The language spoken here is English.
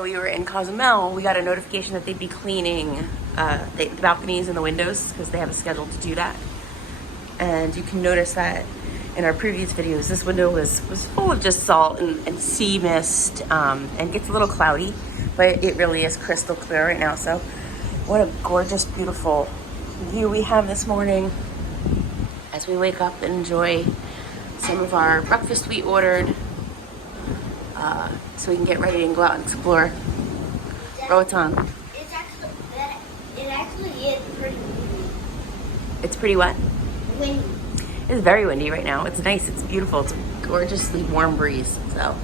when we were in Cozumel, we got a notification that they'd be cleaning the balconies and the windows because they have a schedule to do that. And you can notice that in our previous videos, this window was full of just salt and sea mist, and gets a little cloudy, but it really is crystal clear right now. So what a gorgeous, beautiful view we have this morning as we wake up and enjoy some of our breakfast we ordered, so we can get ready and go out and explore Roatan. It actually is pretty windy. It's pretty wet. Windy. It's very windy right now. It's nice. It's beautiful. It's a gorgeously warm breeze. So